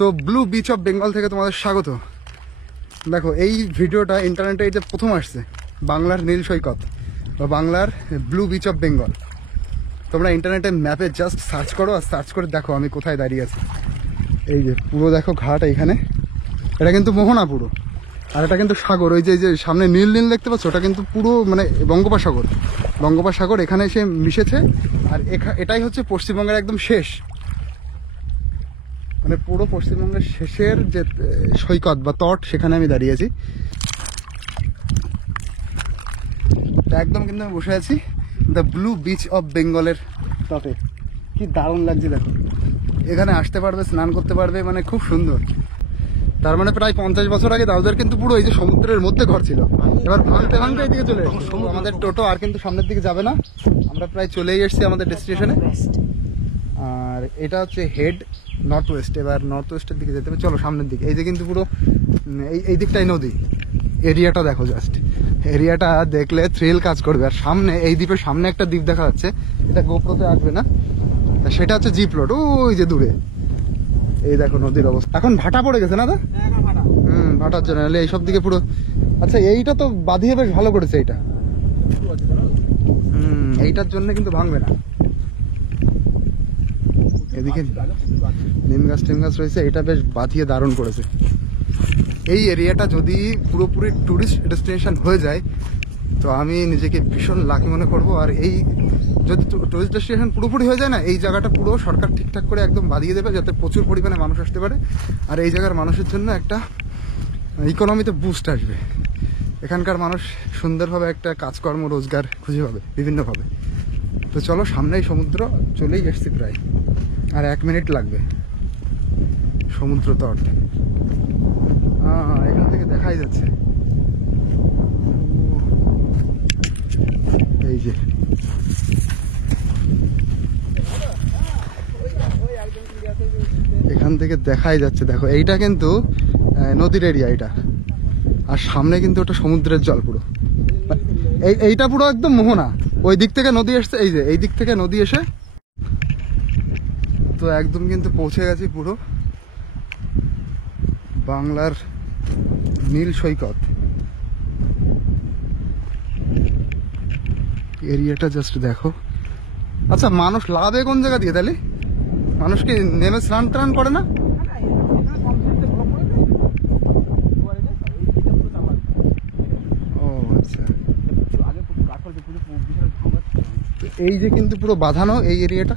তো blue beach of Bengal থেকে তোমাদের স্বাগত। দেখো এই ভিডিওটা ইন্টারনেটে এই যে প্রথম আসছে, বাংলার নীল সৈকত বা বাংলার ব্লু বিচ অফ বেঙ্গল। তোমরা ইন্টারনেটে ম্যাপে জাস্ট সার্চ করো আর সার্চ করে দেখো আমি কোথায় দাঁড়িয়ে আছি। এই যে পুরো দেখো ঘাট এইখানে, এটা কিন্তু মোহনা পুরো, আর এটা কিন্তু সাগর। ওই যে সামনে নীল নীল দেখতে পাচ্ছ, ওটা কিন্তু পুরো মানে বঙ্গোপসাগর। বঙ্গোপসাগর এখানে এসে মিশেছে। আর এটাই হচ্ছে পশ্চিমবঙ্গের একদম শেষ, মানে পুরো পশ্চিমবঙ্গের শেষের যে সৈকত বা তট, সেখানে আমি দাঁড়িয়ে আছি। একদম কিন্তু আমি বসে আছি দ্য ব্লু বিচ অফ বেঙ্গলের তটে। কি দারুণ লাগছে দেখো, এখানে আসতে পারবে, স্নান করতে পারবে, মানে খুব সুন্দর। তার মানে প্রায় 50 বছর আগে দাউদের কিন্তু পুরো এই যে সমুদ্রের মধ্যে ঘর ছিল, এবার ভাঙতে ভাঙতে এদিকে চলে এসেছে। আমাদের টোটো আর কিন্তু সামনের দিকে যাবে না, আমরা প্রায় চলেই এসেছি আমাদের ডেস্টিনেশনে। আর এটা হচ্ছে হেড নর্থ ওয়েস্ট, এবার নর্থ ওয়েস্টের দিকে যেতে হবে। চলো সামনের দিকে। এই যে কিন্তু পুরো এই দিকটাই নদী। এরিয়াটা দেখো, জাস্ট এরিয়াটা দেখলে থ্রিল কাজ করবে। আর সামনে এই দ্বীপের সামনে একটা দ্বীপ দেখা যাচ্ছে, এটা গোপ্রোতে আসবে না, সেটা হচ্ছে জিপ রোড ওই যে দূরে। এই দেখো নদীর অবস্থা, এখন ভাটা পড়ে গেছে না দা? ভাটার জন্য এইসব দিকে পুরো। আচ্ছা এইটা তো বাঁধিয়ে বেশ ভালো করেছে এইটা। এইটার জন্য কিন্তু ভাঙবে না। এদিকে নিম গাছ টিম গাছ রয়েছে, এটা বেশ বাঁধিয়ে দারুণ করেছে। এই এরিয়াটা যদি পুরোপুরি টুরিস্ট ডেস্টিনেশন হয়ে যায় তো আমি নিজেকে ভীষণ লাকি মনে করব। আর এই যদি টুরিস্ট ডেস্টিনেশন পুরোপুরি হয়ে যায় না, এই জায়গাটা পুরো সরকার ঠিকঠাক করে একদম বাঁধিয়ে দেবে, যাতে প্রচুর পরিমাণে মানুষ আসতে পারে। আর এই জায়গার মানুষের জন্য একটা ইকোনমিতে বুস্ট আসবে। এখানকার মানুষ সুন্দরভাবে একটা কাজকর্ম রোজগার খুঁজে পাবে বিভিন্নভাবে। তো চলো, সামনেই সমুদ্র, চলেই এসছি প্রায়, আর 1 মিনিট লাগবে সমুদ্র তট। এখান থেকে দেখাই যাচ্ছে এই যে এখান থেকে দেখাই যাচ্ছে। দেখো এইটা কিন্তু নদীর এরিয়া এটা, আর সামনে কিন্তু ওটা সমুদ্রের জল পুরো। এইটা পুরো একদম মোহনা, ওই দিক থেকে নদী এসছে, এই যে এই দিক থেকে নদী এসে তো একদম কিন্তু পৌঁছে গেছি পুরো বাংলার নীল সৈকত। এরিয়াটা জাস্ট দেখো। আচ্ছা মানুষ লাভে কোন জায়গা দিয়ে তাহলে? মানুষ কি নেমে স্নান টান করে না? ও আচ্ছা, এই যে কিন্তু পুরো বাঁধানো এই এরিয়াটা,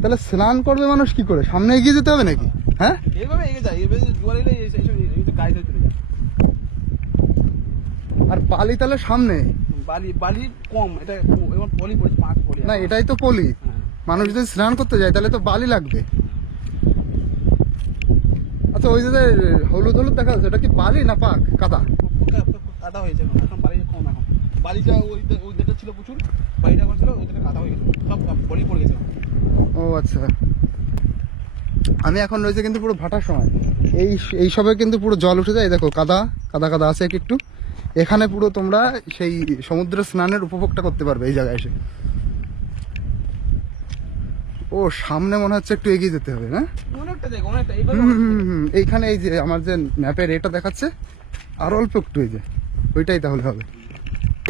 তাহলে স্নান করবে মানুষ কি করে? সামনে এগিয়ে যেতে হবে নাকি? হ্যাঁ, আর বালি তাহলে সামনে, বালি কম, এটা পলি পড়েছে, না এটাই তো পলি। মানুষ যদি স্নান করতে যায় তাহলে তো বালি লাগবে। আচ্ছা ওই যে হলুদ হলুদ দেখা যাচ্ছে, ওটা কি বালি না পাক কাদা? কাদা হয়েছে এখন, বালি কম। এখন বালিটা ওই দিকটা ছিল প্রচুর, বালিটা এখন ছিল ওই দিকটা কাদা হয়ে গেছে, সব পলি পড়ে গেছে। ও আচ্ছা, আমি এখন রয়েছে কিন্তু পুরো ভাটার সময়। এই সবে কিন্তু পুরো জল উঠে যায়, দেখো কাদা কাদা কাদা আছে একটু। এখানে পুরো তোমরা সেই সমুদ্র স্নানের উপভোগটা করতে পারবে এই জায়গায় এসে। ও সামনে মনে হচ্ছে একটু এগিয়ে যেতে হবে না? এইখানে এই যে আমার যে ম্যাপের এটা দেখাচ্ছে, আর অল্প একটু এই যে ওইটাই তাহলে হবে।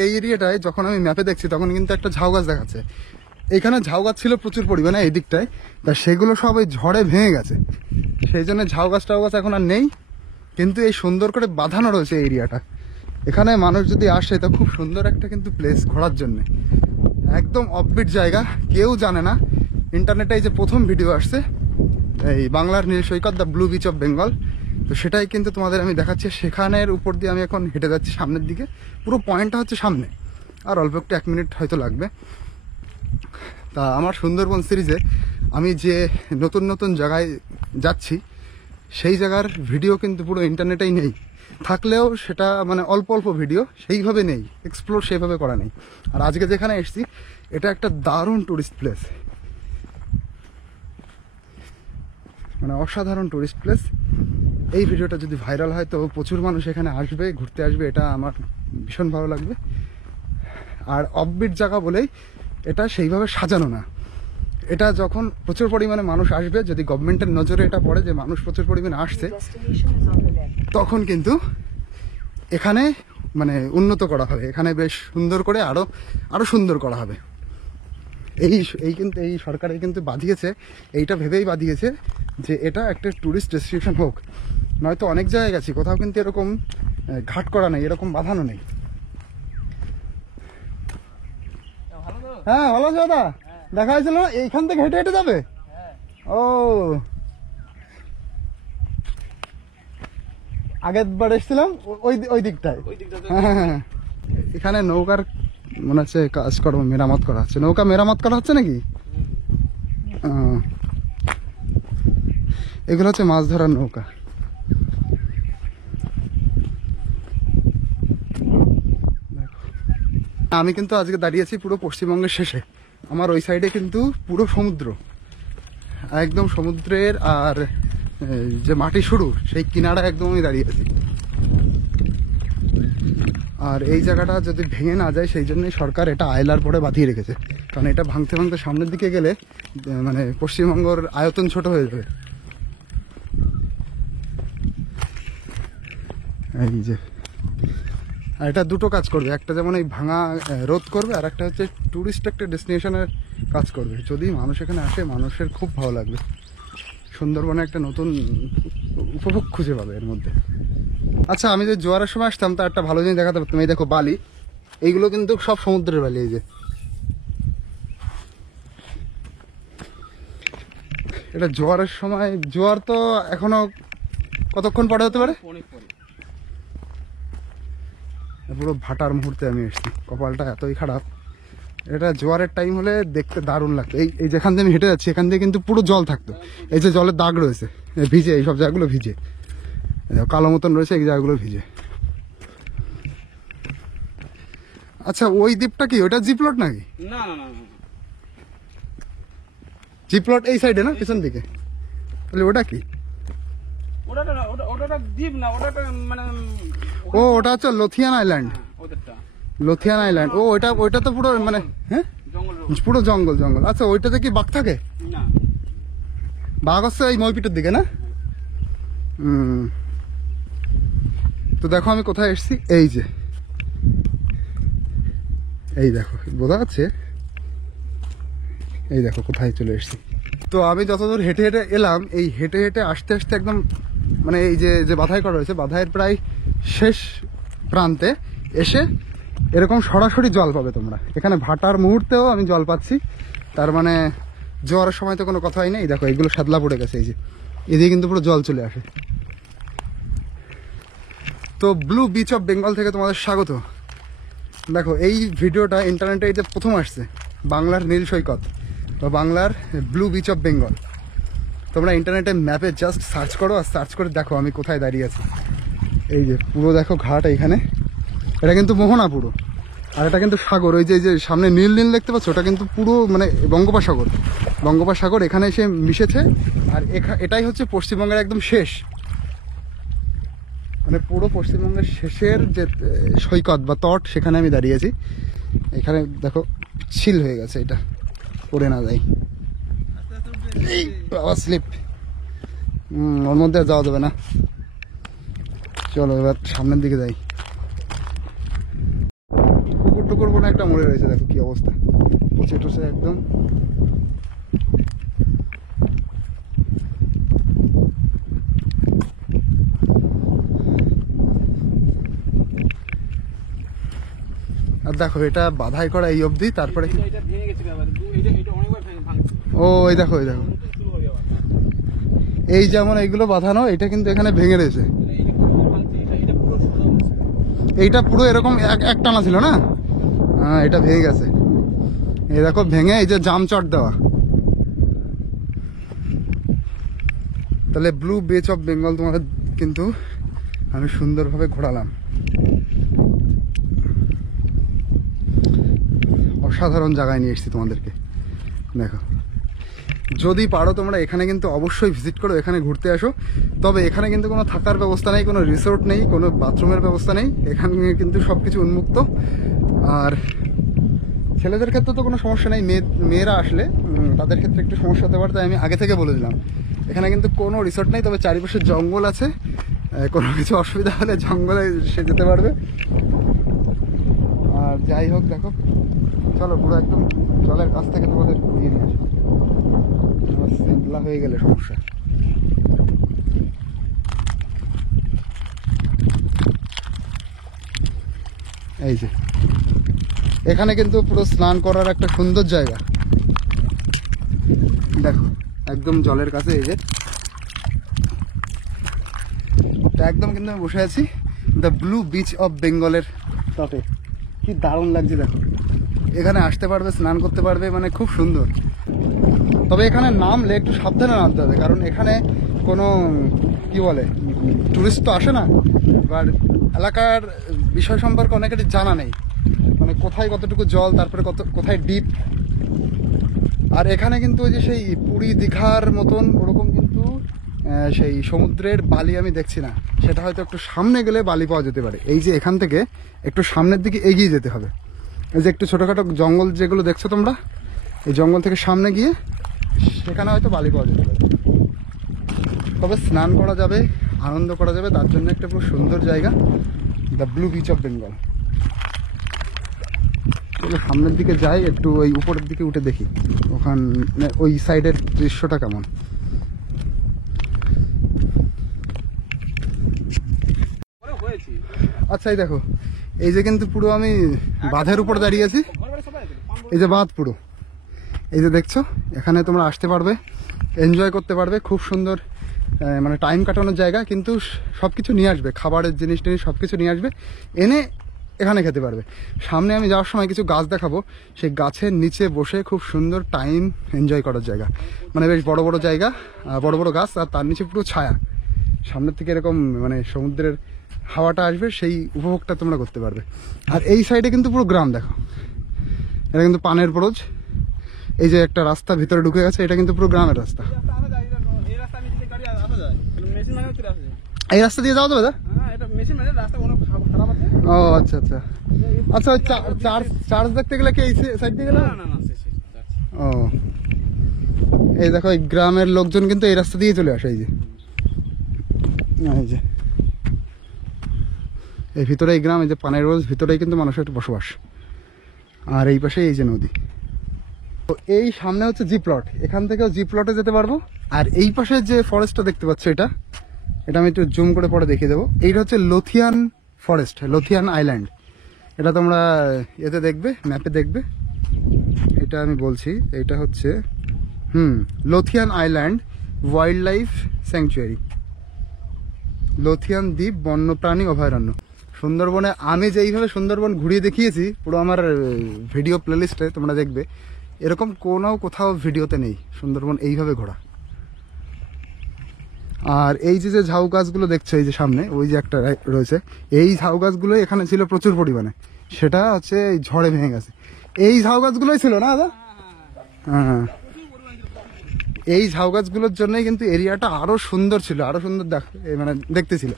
এই এরিয়াটায় যখন আমি ম্যাপে দেখছি তখন কিন্তু একটা ঝাউ গাছ দেখাচ্ছে। এইখানে ঝাউ গাছ ছিল প্রচুর পরিমাণে এই দিকটায়, তা সেগুলো সব ওই ঝড়ে ভেঙে গেছে, সেই জন্য ঝাউ গাছ টাউ গাছ এখন আর নেই। কিন্তু এই সুন্দর করে বাঁধানো রয়েছে এই এরিয়াটা। এখানে মানুষ যদি আসে তো খুব সুন্দর একটা কিন্তু প্লেস ঘোরার জন্য, একদম অফবিট জায়গা, কেউ জানে না। ইন্টারনেটে এই যে প্রথম ভিডিও আসছে এই বাংলার নীল সৈকত the blue beach of Bengal, তো সেটাই কিন্তু তোমাদের আমি দেখাচ্ছি। সেখানের উপর দিয়ে আমি এখন হেঁটে যাচ্ছি সামনের দিকে। পুরো পয়েন্টটা হচ্ছে সামনে, আর অল্প একটু 1 মিনিট হয়তো লাগবে। তা আমার সুন্দরবন সিরিজে আমি যে নতুন নতুন জায়গায় যাচ্ছি সেই জায়গার ভিডিও কিন্তু পুরো ইন্টারনেটেই নেই, থাকলেও সেটা মানে অল্প অল্প ভিডিও, সেইভাবে নেই, এক্সপ্লোর সেইভাবে করা নেই। আর আজকে যেখানে এসেছি এটা একটা দারুণ টুরিস্ট প্লেস, মানে অসাধারণ টুরিস্ট প্লেস। এই ভিডিওটা যদি ভাইরাল হয় তো প্রচুর মানুষ এখানে আসবে, ঘুরতে আসবে, এটা আমার ভীষণ ভালো লাগবে। আর অফবিট জায়গা বলেই এটা সেইভাবে সাজানো না, এটা যখন প্রচুর পরিমাণে মানুষ আসবে, যদি গভর্নমেন্টের নজরে এটা পড়ে যে মানুষ প্রচুর পরিমাণে আসছে, তখন কিন্তু এখানে মানে উন্নত করা হবে, এখানে বেশ সুন্দর করে আরো সুন্দর করা হবে। এই সরকারে কিন্তু বাঁধিয়েছে, এইটা ভেবেই বাঁধিয়েছে যে এটা একটা ট্যুরিস্ট ডেস্টিনেশন হোক। নয়তো অনেক জায়গায় গেছি, কোথাও কিন্তু এরকম ঘাট করা নেই, এরকম বাঁধানো নেই। হ্যাঁ ভালো আছে দাদা, দেখা হয়েছিল এইখান থেকে হেঁটে হেঁটে যাবে। ও আগের বার এসেছিলাম ওই দিকটায়। হ্যাঁ, এখানে নৌকার মনে হচ্ছে কাজকর্ম মেরামত করা হচ্ছে, নৌকা মেরামত করা হচ্ছে নাকি? এগুলো হচ্ছে মাছ ধরার নৌকা। আমি কিন্তু আজকে দাঁড়িয়েছি পুরো পশ্চিমবঙ্গের শেষে। আমার ওই সাইডে কিন্তু পুরো সমুদ্র, একদম সমুদ্রের আর যে মাটি শুরু সেই কিনারা একদম আমি দাঁড়িয়ে আছি। আর এই জায়গাটা যদি ভেঙে না যায় সেই জন্যই সরকার এটা আয়লার পরে বাঁধিয়ে রেখেছে, কারণ এটা ভাঙতে ভাঙতে সামনের দিকে গেলে মানে পশ্চিমবঙ্গের আয়তন ছোট হয়ে যাবে। এই যে, আর এটা দুটো কাজ করবে, একটা যেমন এই ভাঙা রোধ করবে, আর একটা হচ্ছে ট্যুরিস্ট একটা ডেস্টিনেশনের কাজ করবে। যদি মানুষ এখানে আসে, মানুষের খুব ভালো লাগবে, সুন্দরবনে একটা নতুন উপভোগ খুঁজে পাবে এর মধ্যে। আচ্ছা, আমি যে জোয়ারের সময় আসতাম তার একটা ভালো জিনিস দেখাতে পারতাম। এই দেখো বালি, এইগুলো কিন্তু সব সমুদ্রের বালি। এই যে এটা জোয়ারের সময়, জোয়ার তো এখনো কতক্ষণ পরে হতে পারে, পুরো ভাটার মুহূর্তে আমি এসেছি, কপালটা এতই খারাপ। এটা জোয়ারের টাইম হলে দেখতে দারুণ লাগতো। এই যেখান দিয়ে আমি হেঁটে যাচ্ছি এখান দিয়ে কিন্তু পুরো জল থাকতো। এই যে জলের দাগ রয়েছে ভিজে, এই সব জায়গাগুলো ভিজে, কালো মতন রয়েছে, এই জায়গাগুলো ভিজে। আচ্ছা, ওই দ্বীপটা কি, ওটা জিপ্লট নাকি? না না না, জিপ্লট এই সাইডে না, পিছন দিকে? তাহলে ওটা কি? ওটা দ্বীপ না, ওটা মানে ও ওটা হচ্ছে লোথিয়ান আইল্যান্ড। ওদেরটা লোথিয়ান আইল্যান্ড, ও ওইটা তো পুরো মানে হ্যাঁ পুরো জঙ্গল জঙ্গল। আচ্ছা, ওইটাতে কি বাঘ থাকে? না, বাঘ হচ্ছে এই মইপিটের দিকে না? তো দেখো আমি কোথায় এসেছি, এই যে এই দেখো বোঝা যাচ্ছে, এই দেখো কোথায় চলে এসেছি। তো আমি যতদূর হেঁটে হেঁটে এলাম, এই হেঁটে হেঁটে আসতে আসতে একদম মানে এই যে বাধাই করা রয়েছে, বাধাইয়ের প্রায় শেষ প্রান্তে এসে এরকম সরাসরি জল পাবে তোমরা। এখানে ভাটার মুহূর্তেও আমি জল পাচ্ছি, তার মানে জোয়ারের সময় তো কোনো কথাই নেই। দেখো এইগুলো সাদলা পড়ে গেছে, এই যে এদিকে কিন্তু পুরো জল চলে আসে। তো ব্লু বিচ অফ বেঙ্গল থেকে তোমাদের স্বাগত। দেখো এই ভিডিওটা ইন্টারনেটে এই যে প্রথম আসছে, বাংলার নীল সৈকত বা বাংলার ব্লু বিচ অফ বেঙ্গল। তোমরা ইন্টারনেটে ম্যাপে জাস্ট সার্চ করো, আর সার্চ করে দেখো আমি কোথায় দাঁড়িয়ে আছি। এই যে পুরো দেখো ঘাট এইখানে, এটা কিন্তু মোহনা পুরো, আর এটা কিন্তু সাগর। ওই যে সামনে নীল নীল দেখতে পাচ্ছ, ওটা কিন্তু পুরো মানে বঙ্গোপসাগর। বঙ্গোপসাগর এখানে এসে মিশেছে, আর এটাই হচ্ছে পশ্চিমবঙ্গের একদম শেষ, মানে পুরো পশ্চিমবঙ্গের শেষের যে সৈকত বা তট, সেখানে আমি দাঁড়িয়েছি। এখানে দেখো ছিল হয়ে গেছে, এটা পড়ে না যায়, এই বাবা স্লিপ, ওর মধ্যে যাওয়া যাবে না। চলো এবার সামনের দিকে যাই। কুকুর টুকুর কোনো একটা মরে রয়েছে, দেখো কি অবস্থা, পচে টচে একদম। আর দেখো এটা বাধাই করা এই অবধি, তারপরে ও এই দেখো এই দেখো, এই যেমন এইগুলো বাঁধানো, এটা কিন্তু এখানে ভেঙে রয়েছে। এইটা পুরো এরকম একটানা ছিল না, হ্যাঁ এটা ভেঙে গেছে। এই দেখো ভেঙে এই যে জাম চট দেওয়া। তাহলে ব্লু বিচ অফ বেঙ্গল তোমাদের কিন্তু আমি সুন্দরভাবে ঘোরালাম। অসাধারণ জায়গায় নিয়ে এসেছি তোমাদেরকে। দেখো যদি পারো তোমরা এখানে কিন্তু অবশ্যই ভিজিট করো, এখানে ঘুরতে আসো। তবে এখানে কিন্তু কোনো থাকার ব্যবস্থা নেই, কোনো রিসোর্ট নেই, কোনো বাথরুমের ব্যবস্থা নেই, এখানে কিন্তু সব কিছু উন্মুক্ত। আর ছেলেদের ক্ষেত্রে তো কোনো সমস্যা নেই, মেয়েরা আসলে তাদের ক্ষেত্রে একটু সমস্যা হতে পারে, তাই আমি আগে থেকে বলে দিলাম। এখানে কিন্তু কোনো রিসোর্ট নেই, তবে চারিপাশে জঙ্গল আছে, কোনো কিছু অসুবিধা হলে জঙ্গলে সে যেতে পারবে। আর যাই হোক, দেখো চলো পুরো একদম জলের কাছ থেকে তোমাদের নিয়ে নিয়ে আসো, সিমলা হয়ে গেলে সমস্যা। এই যে এখানে কিন্তু পুরো স্নান করার একটা সুন্দর জায়গা, দেখো একদম জলের কাছে। এই যে একদম কিন্তু আমি বসে আছি দ্য ব্লু বিচ অফ বেঙ্গলের তটে, কি দারুণ লাগছে দেখো। এখানে আসতে পারবে, স্নান করতে পারবে, মানে খুব সুন্দর। তবে এখানে নামলে একটু সাবধানে নামতে হবে, কারণ এখানে কোনো কি বলে টুরিস্ট তো আসে না, এবার এলাকার বিষয় সম্পর্কে অনেকেরই জানা নেই, মানে কোথায় কতটুকু জল, তারপরে কোথায় ডিপ। আর এখানে কিন্তু ওই যে সেই পুরী দীঘার মতন ওরকম কিন্তু সেই সমুদ্রের বালি আমি দেখছি না, সেটা হয়তো একটু সামনে গেলে বালি পাওয়া যেতে পারে। এই যে এখান থেকে একটু সামনের দিকে এগিয়ে যেতে হবে, এই যে একটু ছোটোখাটো জঙ্গল যেগুলো দেখছো তোমরা, এই জঙ্গল থেকে সামনে গিয়ে সেখানে হয়তো বালি পাওয়া যেতে পারে। তবে স্নান করা যাবে, আনন্দ করা যাবে, তার জন্য একটা খুব সুন্দর জায়গা the blue beach of Bengal. সামনের দিকে যাই, একটু ওই উপরের দিকে উঠে দেখি ওখানে ওই সাইডের দৃশ্যটা কেমন। আচ্ছা এই দেখো, এই যে কিন্তু পুরো আমি বাঁধের উপর দাঁড়িয়ে আছি, এই যে বাঁধ পুরো, এই যে দেখছো, এখানে তোমরা আসতে পারবে, এনজয় করতে পারবে, খুব সুন্দর মানে টাইম কাটানোর জায়গা। কিন্তু সব কিছু নিয়ে আসবে, খাবারের জিনিস টিনিস সব কিছু নিয়ে আসবে, এনে এখানে খেতে পারবে। সামনে আমি যাওয়ার সময় কিছু গাছ দেখাবো, সেই গাছের নিচে বসে খুব সুন্দর টাইম এনজয় করার জায়গা, মানে বেশ বড় বড় জায়গা, বড় বড় গাছ, আর তার নিচে পুরো ছায়া, সামনের থেকে এরকম মানে সমুদ্রের হাওয়াটা আসবে, সেই উপভোগটা তোমরা করতে পারবে। আর এই সাইডে কিন্তু পুরো গ্রাম, দেখো এটা কিন্তু পানের বরজ, এই যে একটা রাস্তা ভিতরে ঢুকে গেছে, এটা কিন্তু পুরো গ্রামের রাস্তা। এই রাস্তা দিয়ে যাওয়া যাবে দাদা? ও আচ্ছা আচ্ছা আচ্ছা, ওই চার্জ দেখতে গেলে কি এই সাইড দিয়ে গেলে? ও এই দেখো, এই গ্রামের লোকজন কিন্তু এই রাস্তা দিয়ে চলে আসে, এই যে এই ভিতরে এই গ্রাম, এই যে পানের রোজ ভিতরেই কিন্তু মানুষের একটা বসবাস। আর এই পাশে এই যে নদী, তো এই সামনে হচ্ছে জি প্লট, এখান থেকেও জি প্লটে যেতে পারবো। আর এই পাশে যে ফরেস্টটা দেখতে পাচ্ছ, এটা আমি একটু জুম করে পরে দেখিয়ে দেবো। এইটা হচ্ছে লোথিয়ান ফরেস্ট, লোথিয়ান আইল্যান্ড, এটা তোমরা এতে দেখবে, ম্যাপে দেখবে, এটা আমি বলছি, এটা হচ্ছে Lothian island wild life sanctuary, Lothian দ্বীপ বন্যপ্রাণী অভয়ারণ্য সুন্দরবনে। আমি যেইভাবে সুন্দরবন ঘুরিয়ে দেখিয়েছি পুরো আমার ভিডিও প্লেলিস্টে তোমরা দেখবে, এরকম কোথাও ভিডিওতে নেই সুন্দরবন এইভাবে ঘোরা। আর এই যে ঝাউ গাছগুলো দেখছো, এই যে সামনে ওই যে একটা রয়েছে, এই ঝাউ গাছগুলো এখানে ছিল প্রচুর পরিমাণে, সেটা হচ্ছে এই ঝড়ে ভেঙে গেছে। এই ঝাউ গাছগুলোই ছিল না দাদা? হ্যাঁ, এই ঝাউ গাছগুলোর জন্যই কিন্তু এরিয়াটা আরো সুন্দর ছিল, আরো সুন্দর মানে দেখতে ছিল।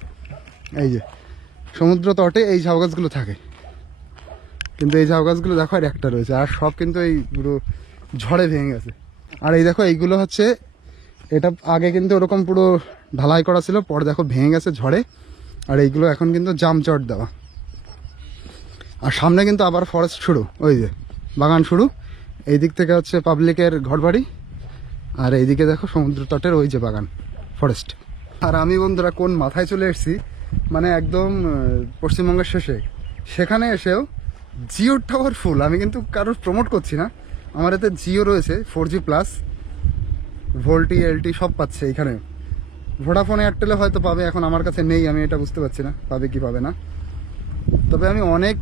এই যে সমুদ্র তটে এই ঝাউ গাছগুলো থাকে, কিন্তু এই ঝাউ গাছগুলো দেখো আর একটা রয়েছে, আর সব কিন্তু এই পুরো ঝড়ে ভেঙে গেছে। আর এই দেখো, এইগুলো হচ্ছে, এটা আগে কিন্তু ওরকম পুরো ঢালাই করা ছিল, পরে দেখো ভেঙে গেছে ঝড়ে। আর এইগুলো এখন কিন্তু জামচট দেওয়া। আর সামনে কিন্তু আবার ফরেস্ট শুরু, ওই যে বাগান শুরু, এই দিক থেকে হচ্ছে পাবলিকের ঘরবাড়ি, আর এইদিকে দেখো সমুদ্র তটের ওই যে বাগান, ফরেস্ট। আর আমি বন্ধুরা কোন মাথায় চলে এসেছি, মানে একদম পশ্চিমবঙ্গের শেষে, সেখানে এসেও জিও টাওয়ার ফুল। আমি কিন্তু কারোর প্রমোট করছি না, আমার এতে জিও রয়েছে 4G প্লাস, ভোল্টি এলটি সব পাচ্ছে এইখানে। ভোডাফোন এয়ারটেলে হয়তো পাবে, এখন আমার কাছে নেই, আমি এটা বুঝতে পারছি না পাবে কি পাবে না। তবে আমি অনেক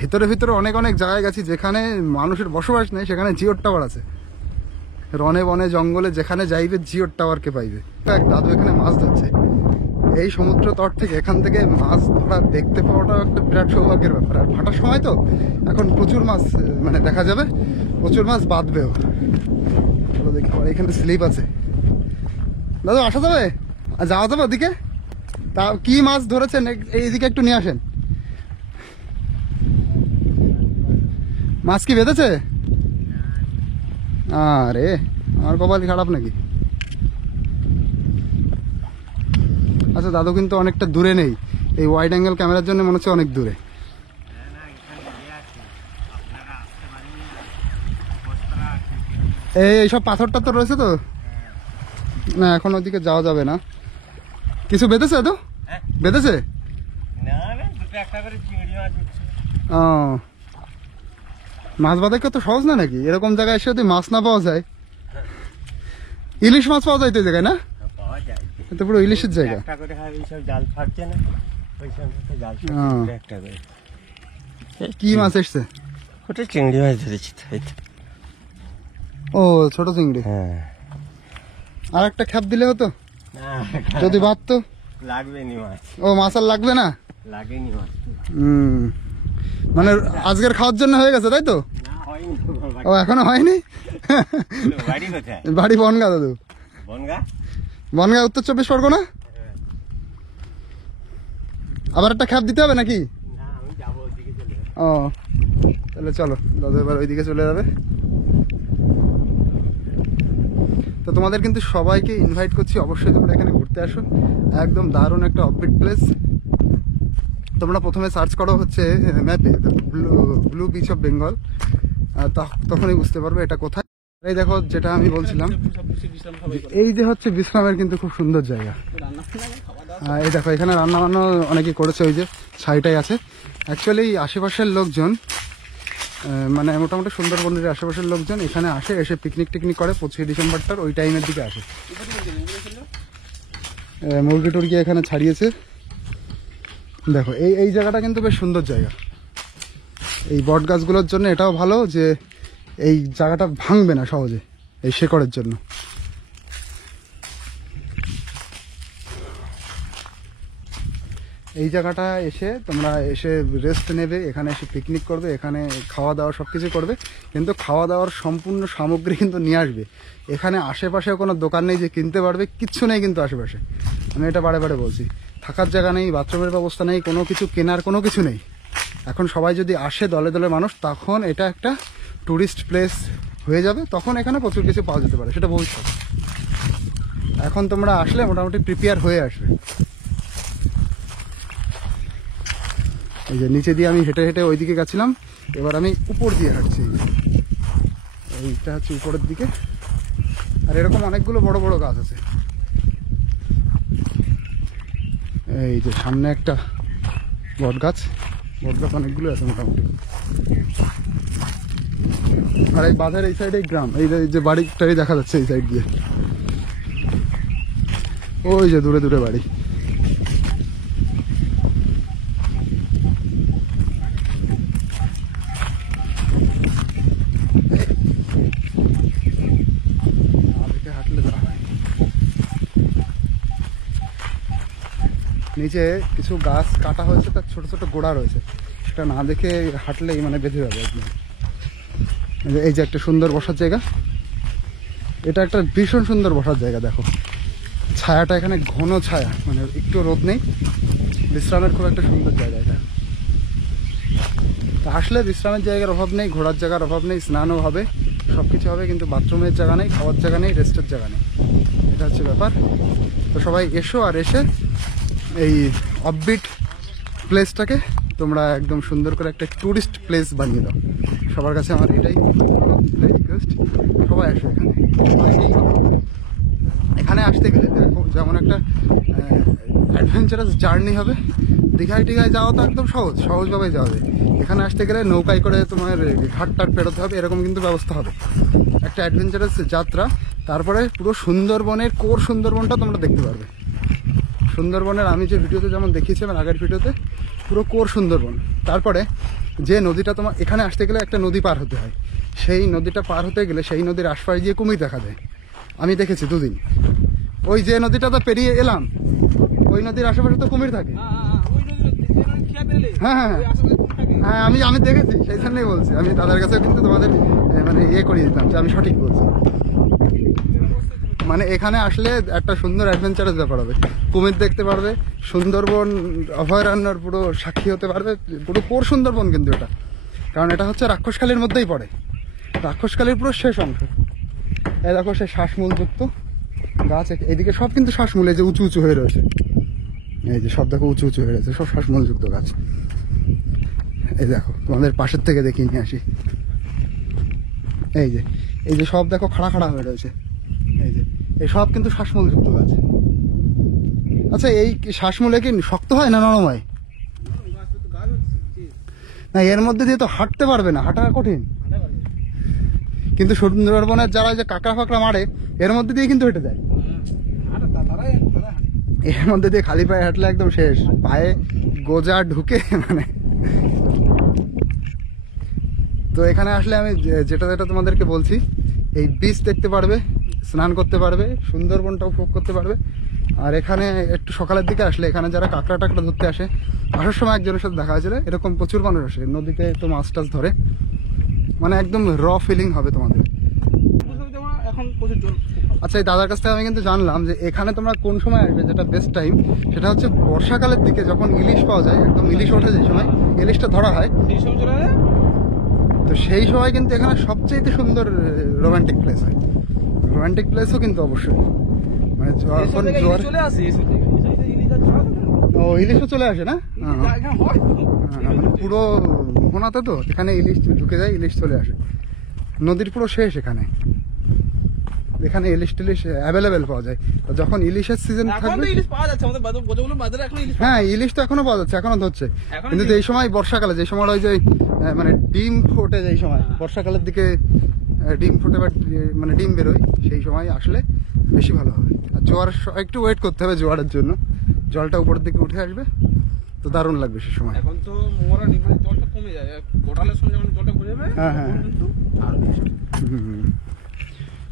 ভিতরে অনেক জায়গায় গেছি যেখানে মানুষের বসবাস নেই, সেখানে জিওর টাওয়ার আছে। রনে বনে জঙ্গলে যেখানে যাইবে জিওর টাওয়ারকে পাইবে। এক দাদু এখানে মাছ ধরছে, এই সমুদ্র তট থেকে, এখান থেকে মাছ ধরা দেখতে পাওয়াটাও একটা বিরাট সৌভাগ্যের ব্যাপার। আর ভাটার সময় তো এখন প্রচুর মাছ মানে দেখা যাবে, প্রচুর মাছ বাঁধবেও। চলো দেখি, এখানে স্লিপ আছে, দাদু আসা যাবে? আর যাওয়া যাবে ওদিকে? তা কি মাছ ধরেছেন এইদিকে একটু নিয়ে আসেন। মাছ কি বেঁধেছে? আরে আমার কপালই খারাপ নাকি? আচ্ছা দাদু কিন্তু অনেকটা দূরে নেই, এই ওয়াইড অ্যাঙ্গেল ক্যামেরার জন্য মনে হচ্ছে অনেক দূরে। এইসব পাথরটা তো রয়েছে তো, না এখন ওদিকে যাওয়া যাবে না। কিছু বেঁধেছে তো, বেঁধেছে? ও মাছ বাঁধা কত সহজ না নাকি? এরকম জায়গায় এসে যদি মাছ না পাওয়া যায়, ইলিশ মাছ পাওয়া যায় তো এই জায়গায় না? এটা পুরো ইলিশের জায়গা। কি মাছ এসছে? ওটা চিংড়ি মাছ ধরেছি। ও ছোট চিংড়ি। হ্যাঁ, আর একটা খ্যাপ দিলে হতো যদি বাঁধতো। লাগবে নি মাছ। ও মাছ আর লাগবে না? লাগেনি মাছ। মানে আজকের খাওয়ার জন্য হয়ে গেছে তাই তো? না হয়নি। ও এখনো হয়নি? বাড়ি কোথায়? বাড়ি বনগা দাদু। বনগা? বনগা, উত্তর 24 পরগনা। আবার একটা খ্যাপ দিতে হবে নাকি? না আমি যাবো ওইদিকে চলে যাবো। ও তাহলে চলো দাদু এবার ওইদিকে চলে যাবে। তো তোমাদের কিন্তু সবাইকে ইনভাইট করছি, অবশ্যই তোমরা এখানে ঘুরতে আসো। একদম দারুণ একটা অফবিট প্লেস। তোমরা প্রথমে সার্চ করো হচ্ছে ম্যাপে ব্লু বিচ অফ বেঙ্গল, তখনই বুঝতে পারবে এটা কোথায়। এই দেখো যেটা আমি বলছিলাম, এই যে হচ্ছে বিশ্রামের কিন্তু খুব সুন্দর জায়গা। এই দেখো এখানে রান্না বান্না অনেকেই করেছে, ওই যে ছাইটাই আছে। অ্যাকচুয়ালি আশেপাশের লোকজন, মানে মোটামুটি সুন্দরবনের আশেপাশের লোকজন এখানে আসে, এসে পিকনিক টিকনিক করে 25 ডিসেম্বরটার ওই টাইমের দিকে আসে। মুরগি টুরগি এখানে ছাড়িয়েছে। দেখো এই জায়গাটা কিন্তু বেশ সুন্দর জায়গা। এই বট গাছগুলোর জন্য এটাও ভালো যে এই জায়গাটা ভাঙবে না সহজে, এই শেকড়ের জন্য। এই জায়গাটা এসে তোমরা এসে রেস্ট নেবে, এখানে এসে পিকনিক করবে, এখানে খাওয়া দাওয়া সব কিছু করবে, কিন্তু খাওয়া দাওয়ার সম্পূর্ণ সামগ্রী কিন্তু নিয়ে আসবে। এখানে আশেপাশেও কোনো দোকান নেই যে কিনতে পারবে, কিচ্ছু নেই কিন্তু আশেপাশে। আমি এটা বারে বারে বলছি, থাকার জায়গা নেই, বাথরুমের ব্যবস্থা নেই, কোনো কিছু কেনার কোনো কিছু নেই। এখন সবাই যদি আসে দলে দলে মানুষ, তখন এটা একটা ট্যুরিস্ট প্লেস হয়ে যাবে, তখন এখানে প্রচুর কিছু পাওয়া যেতে পারে, সেটা ভবিষ্যৎ। এখন তোমরা আসলে মোটামুটি প্রিপেয়ার হয়ে আসবে। এই যে নিচে দিয়ে আমি হেঁটে হেঁটে ওইদিকে গেছিলাম, এবার আমি উপর দিয়ে হাঁটছি। এইটা হচ্ছে উপরের দিকে, আর এরকম অনেকগুলো বড় বড় গাছ আছে। এই যে সামনে একটা বট গাছ অনেকগুলো আছে মোটামুটি। আর এই বাঁধের এই সাইডে গ্রাম, এই যে বাড়িটাই দেখা যাচ্ছে এই সাইড দিয়ে, ওই যে দূরে দূরে বাড়ি। হাঁটলে যাওয়া হয়। নিচে কিছু গাছ কাটা হয়েছে, তার ছোট ছোট গোড়া রয়েছে, সেটা না দেখে হাঁটলেই মানে বেঁধে যাবে একদম। এই যে একটা সুন্দর বসার জায়গা, এটা একটা ভীষণ সুন্দর বসার জায়গা। দেখো ছায়াটা এখানে ঘন ছায়া, মানে একটু রোদ নেই, বিশ্রামের খুব একটা সুন্দর জায়গা এটা। তা আসলে বিশ্রামের জায়গার অভাব নেই, ঘোরার জায়গার অভাব নেই, স্নানও হবে, সব কিছু হবে, কিন্তু বাথরুমের জায়গা নেই, খাওয়ার জায়গা নেই, রেস্টের জায়গা নেই, এটা হচ্ছে ব্যাপার। তো সবাই এসো, আর এসে এই অফবিট প্লেসটাকে তোমরা একদম সুন্দর করে একটা ট্যুরিস্ট প্লেস বানিয়ে দাও। সবার কাছে আমার এটাই রিকোয়েস্ট, সবাই আসো এখানে আসতে গেলে দেখো যেমন একটা অ্যাডভেঞ্চারাস জার্নি হবে। দীঘায় টিঘায় যাওয়া তো একদম সহজভাবে যাওয়া যায়, এখানে আসতে গেলে নৌকায় করে তোমার ঘাটটাট পেরোতে হবে, এরকম কিন্তু ব্যবস্থা হবে। একটা অ্যাডভেঞ্চারাস যাত্রা, তারপরে পুরো সুন্দরবনের কোর সুন্দরবনটা তোমরা দেখতে পারবে। সুন্দরবনের আমি যে ভিডিওতে যেমন দেখিয়েছিলাম আগের ভিডিওতে, পুরো কোর সুন্দরবন। তারপরে যে নদীটা তোমার এখানে আসতে গেলে একটা নদী পার হতে হয়, সেই নদীটা পার হতে গেলে সেই নদীর আশপাশে গিয়ে কুমির দেখা যায়। আমি দেখেছি দুদিন, ওই যে নদীটা তো পেরিয়ে এলাম, ওই নদীর আশেপাশে তো কুমির থাকে। হ্যাঁ হ্যাঁ হ্যাঁ, আমি দেখেছি, সেই জন্যই বলছি। আমি তাদের কাছে কিন্তু তোমাদের মানে করিয়ে দিতাম যে আমি সঠিক বলছি। মানে এখানে আসলে একটা সুন্দর অ্যাডভেঞ্চারাস ব্যাপার হবে, কুমির দেখতে পারবে, সুন্দরবন অভয়ারণ্যর পুরো সাক্ষী হতে পারবে, পুরো কোর সুন্দরবন কিন্তু এটা। কারণ এটা হচ্ছে রাক্ষসখালীর মধ্যেই পড়ে, রাক্ষসখালীর পুরো শেষ অংশ। এই দেখো সে শ্বাসমূল যুক্ত গাছ, এদিকে সব কিন্তু শ্বাসমূল, এই যে উঁচু উঁচু হয়ে রয়েছে, এই যে সব দেখো উঁচু উঁচু হয়ে রয়েছে, সব শ্বাসমূল যুক্ত গাছ। এই দেখো তোমাদের পাশের থেকে দেখিয়ে নিয়ে আসি, এই যে সব দেখো খাড়া খাড়া হয়ে রয়েছে, এই সব কিন্তু শ্বাসমূল যুক্ত গাছ। আচ্ছা এই শ্বাসমূলে কি শক্ত হয় না নরম হয়? না এর মধ্যে দিয়ে তো হাঁটতে পারবে না, হাঁটা কঠিন। কিন্তু সুন্দরবনের যারা যে কাঁকড়া ফাঁকড়া মারে এর মধ্যে দিয়ে কিন্তু হেঁটে যায়, এর মধ্যে দিয়ে খালি পায়ে হাঁটলে একদম শেষ, পায়ে গোজা ঢুকে মানে। তো এখানে আসলে আমি যেটা যেটা তোমাদেরকে বলছি, এই বিচ দেখতে পারবে, স্নান করতে পারবে, সুন্দরবনটা উপভোগ করতে পারবে। আর এখানে একটু সকালের দিকে আসলে এখানে যারা কাঁকড়া টাকড়া ধরতে আসে, আসার সময় একজনের সাথে দেখা হয়েছিল, এরকম প্রচুর মানুষ আসে নদীতে তো মাছ টাছ ধরে, মানে একদম র ফিলিং হবে তোমাদের। এখন প্রচুর জল। আচ্ছা এই দাদার কাছ থেকে আমি কিন্তু জানলাম যে এখানে তোমরা কোন সময় আসবে, যেটা বেস্ট টাইম সেটা হচ্ছে বর্ষাকালের দিকে, যখন ইলিশ পাওয়া যায়, একদম ইলিশ ওঠে যে সময় ইলিশটা ধরা হয়, সেই সময় চলে যায়। তো সেই সময় কিন্তু এখানে সবচেয়ে সুন্দর রোমান্টিক প্লেস হয়। রোমান্টিক প্লেসও কিন্তু অবশ্যই, মানে যখন জোয়ার, চলে আসে এই সাইডে, এই সাইডে ইলিশ আর ছাড়া থাকে না। ও ইলিশও চলে আসে না? যা এখানে হয় তো। মানে পুরো মোহনাতে তো এখানে ইলিশ ঢুকে যায়, ইলিশ চলে আসে, নদীর পুরো শেষ এখানে। এখানে ইলিশ টিলিশ অ্যাভেলেবেল পাওয়া যায়, তো যখন ইলিশের সিজন এখন থাকবে, তো ইলিশ পাওয়া যাচ্ছে আমাদের কতগুলো বাজারে, এখন ইলিশ হ্যাঁ ইলিশ তো এখনো পাওয়া যাচ্ছে, এখনো ধরছে। এখনো কিন্তু এই সময় বর্ষাকালে, যে সময় ওই যে মানে ডিম ফোটে, যেই সময় বর্ষাকালের দিকে ডিম ফোটে বা মানে ডিম বেরোয়, সেই সময় আসলে বেশি ভালো হবে। আর জোয়ার একটু ওয়েট করতে হবে জোয়ারের জন্য, জলটা উপরের দিকে উঠে আসবে, তো দারুণ লাগবে সে সময়। এখন তো মোরা মানে জলটা কমে যায়, কোটালের সময় যখন জলটা কমে যাবে, হ্যাঁ, হ্যাঁ। তখন কিন্তু আরো বেশি।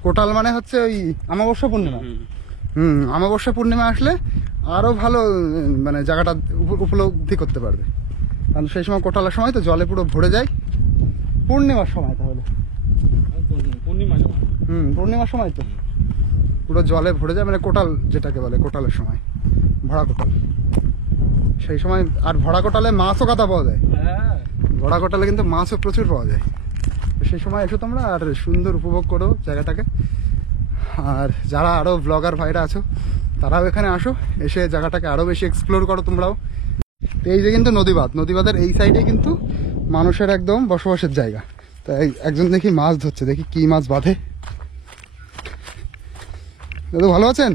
কোটাল মানে হচ্ছে ওই অমাবস্যা পূর্ণিমা। অমাবস্যা পূর্ণিমা আসলে আরো ভালো মানে জায়গাটা উপলব্ধি করতে পারবে, কারণ সেই সময় কোটালের সময় তো জলে পুরো ভরে যায়, পূর্ণিমার সময় তাহলে। পূর্ণিমা সময়। পূর্ণিমার সময় তো পুরো জলে ভরে যায়, মানে কোটাল যেটাকে বলে, কোটালের সময়, ভরা কোটাল সেই সময়। আর ভরা কোটালে মাছও কাটা পাওয়া যায়, হ্যাঁ ভরা কোটালে কিন্তু মাছও প্রচুর পাওয়া যায়। সেই সময় এসো তোমরা আর সুন্দর উপভোগ করো জায়গাটাকে। আর যারা আরো ব্লগার ভাইরা আছো তারাও এখানে আসো, এসে জায়গাটাকে আরো বেশি এক্সপ্লোর করো তোমরাও। তো এই যে কিন্তু নদীবাঁধ, নদীবাঁধের এই সাইডে কিন্তু মানুষের একদম বসবাসের জায়গা। তাই একজন দেখি মাছ ধরছে, দেখি কি মাছ বাঁধে। দাদু ভালো আছেন?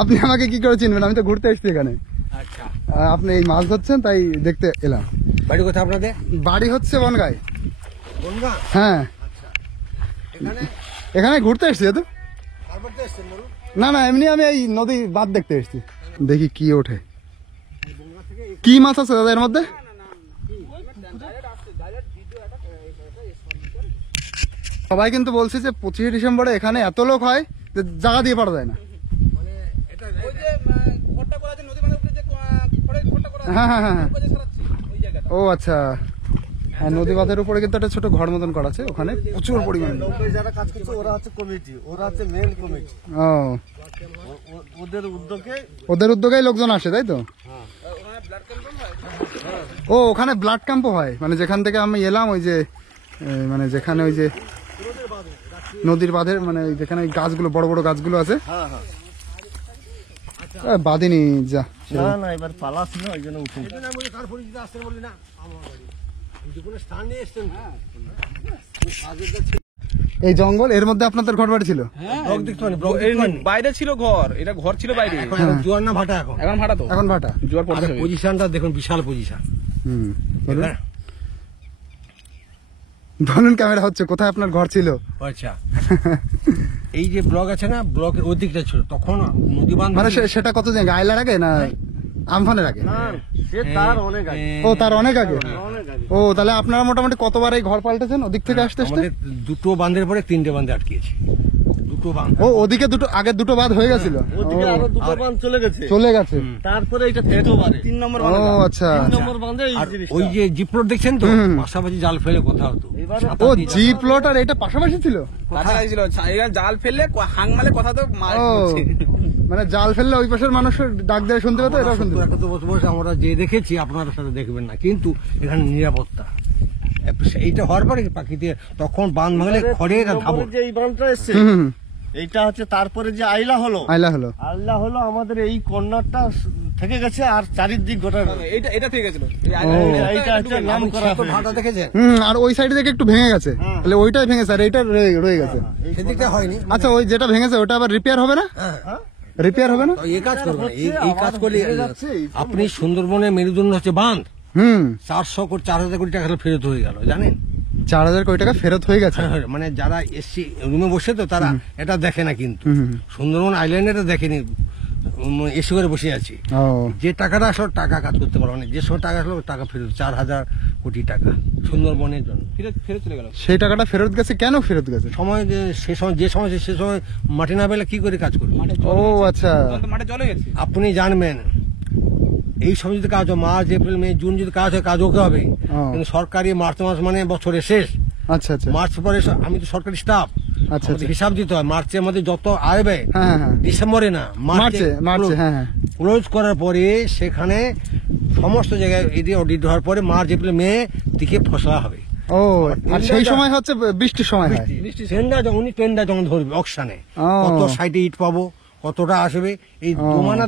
আপনি আমাকে কি করে চিনবেন? আমি তো ঘুরতে এসেছি এখানে। আচ্ছা, আপনি এই মাছ ধরছেন তাই দেখতে এলাম। বাড়ি কোথায় আপনাদের? বাড়ি হচ্ছে বনগাঁয়। বনগাঁ? হ্যাঁ, এখানে এখানে ঘুরতে এসেছি দাদু। তারপর তো এসছেন বলুন। না না, এমনি আমি এই নদী বাঁধ দেখতে এসেছি। দেখি কি ওঠে, কি মাছ আছে দাদা এর মধ্যে? সবাই কিন্তু বলছে যে 25শে ডিসেম্বরে এখানে এত লোক হয় যে জায়গা দিয়ে পারা যায় না। ওই যে ঘরটা করা আছে নদী বাঁধের উপরে, যে খড়ের ঘরটা করা আছে, হ্যাঁ হ্যাঁ হ্যাঁ, ওই যে সারাচ্ছি ওই জায়গাটা। ও আচ্ছা। হ্যাঁ, নদী বাঁধের উপরে কিন্তু একটা ছোট ঘর মতন করা আছে, ওখানে প্রচুর পরিমাণে। নব্বই যারা কাজ করছে ওরা হচ্ছে কমিটি, ওরা হচ্ছে মেন কমিটি। ও, ওদের উদ্যোগে ওদের উদ্যোগেই লোকজন আসে তাই তো? ওখানে ব্লাড ক্যাম্পেন হয়। ও, ওখানে ব্লাড ক্যাম্পও হয়, মানে যেখান থেকে আমি এলাম, ওই যে মানে যেখানে ওই যে নদীর বাঁধের, মানে ওই যেখানে ওই গাছগুলো, বড় বড় গাছগুলো আছে, বাঁধেনি যা। না না, এবার পালা ছিল ওই জন্য উঠে। এই জঙ্গল এর মধ্যে আপনাদের ঘর বাড়ি ছিল? ব্লক দেখতে পানি, বাইরে ছিল ঘর, এটা ঘর ছিল বাইরে, এখন জোয়ার না ভাটা এখন। এখন ভাড়া তো, এখন ভাটা। জোয়ার পড়ছে। পজিশনটা দেখুন, বিশাল পজিশন। বলুন। ধরুন ক্যামেরা হচ্ছে, কোথায় আপনার ঘর ছিল? আচ্ছা, এই যে ব্লক আছে না, ব্লকের ওই দিকটা ছিল তখন নদী বাঁধ, মানে সেটা কত জায়গা, আইলার আগে না আমফানের আগে? সে তার অনেক আগে। ও, তার অনেক আগে। অনেক আগে। ও, তাহলে আপনারা মোটামুটি কতবার এই ঘর পাল্টেছেন ওদিক থেকে আসতে আসতে? আমাদের দুটো বাঁধের পরে তিনটে বাঁধে আটকেছে, দুটো বাঁধ। ও, ওদিকে দুটো, আগে দুটো বাঁধ হয়ে গেছিল? ওদিকে আরো দুটো বাঁধ চলে গেছে, চলে গেছে। তারপরে এটা তৃতীয় বাঁধে, 3 নম্বর বাঁধে। ও আচ্ছা। 3 নম্বর বাঁধে এই আর জিনিসটা। ওই যে জিপ রোড দেখছেন তো, হুম। পাশাপাশি জাল ফেলে কথা হতো। ও, জি প্লট আর এটা পাশাপাশি ছিল? কাছাকাছি ছিল, এখানে জাল ফেললে হাং মালে কথা তো মার ও, করছে। মানে জাল ফেললে ওই পাশের মানুষের ডাক দিয়ে শুনতে পেতো, এটাও শুনতে পেতো। 71 বছর বয়সে আমরা যে দেখেছি, আপনারা সাথে দেখবেন না, কিন্তু এখানে নিরাপত্তা এইটা হওয়ার পরে পাখিতে তখন বাঁধ ভাঙলে খড়ের আর ধাবর। যে এই বাঁধটা এসছে হুম, হুম, এইটা হচ্ছে, তারপরে যে আইলা হলো আল্লাহ হলো আমাদের এই কর্নারটা থেকে গেছে, আর চারিদিক গোটা এটা ঠিক আছে এইটা হচ্ছে নাম করা তো ভাটা দেখেছেন আর ওই সাইড থেকে একটু ভেঙে গেছে, তাহলে ওইটাই ভেঙেছে আর এইটা রয়ে গেছে। সেদিকটা হয়নি। আচ্ছা, ওই যেটা ভেঙেছে ওটা আবার রিপেয়ার হবে না? রিপেয়ার হবে না? তো এই কাজ করবেন, এই কাজ করলে আপনি সুন্দরবনের মেরুদণ্ড হচ্ছে বাঁধ, হুম, 4,000 কোটি টাকা ফেরত হয়ে গেল জানেন। 4,000 কোটি টাকা ফেরত হয়ে গেছে। মানে যারা এসছি রুমে বসে তো তারা এটা দেখে না, কিন্তু হুম। সুন্দরবন আইল্যান্ড এটা দেখেনি, এসে করে বসে আছি। ও, যে টাকাটা আসলো টাকা কাজ করতে পারবো না, যে সময় টাকা আসলো টাকা ফেরত, 4,000 কোটি টাকা সুন্দরবনের জন্য ফেরত চলে গেল। সেই টাকাটা ফেরত গেছে, কেন ফেরত গেছে? সময় সে সময় মাটি না পেলে কি করে কাজ করবে। ও আচ্ছা, মাঠে জলে গেছে। আপনি জানবেন এই সময় যদি কাজ হয়, মার্চ এপ্রিল মে জুন যদি কাজ হয়, কাজ ওকে হবে, কিন্তু সরকারি মার্চ মাস মানে বছরের শেষ। আচ্ছা আচ্ছা মার্চ পরে আমি তো সরকারি স্টাফ, আচ্ছা আচ্ছা, হিসাব দিতে হয়। মার্চে আমাদের যত আয় ব্যয়, হ্যাঁ হ্যাঁ, ডিসেম্বরে না মার্চে, হ্যাঁ হ্যাঁ, ক্লোজ করার পরে সেখানে সমস্ত জায়গায় এদিকে অডিট হওয়ার পরে মার্চ এপ্রিল মে দিকে ফসলা হবে। ও, আর সেই সময় হচ্ছে বৃষ্টির সময় হয়। উনি টেন্ডার যখন ধরবে অকশানে, ও। কত সাইডে ইট পাবো, কতটা আসবে, এই ও।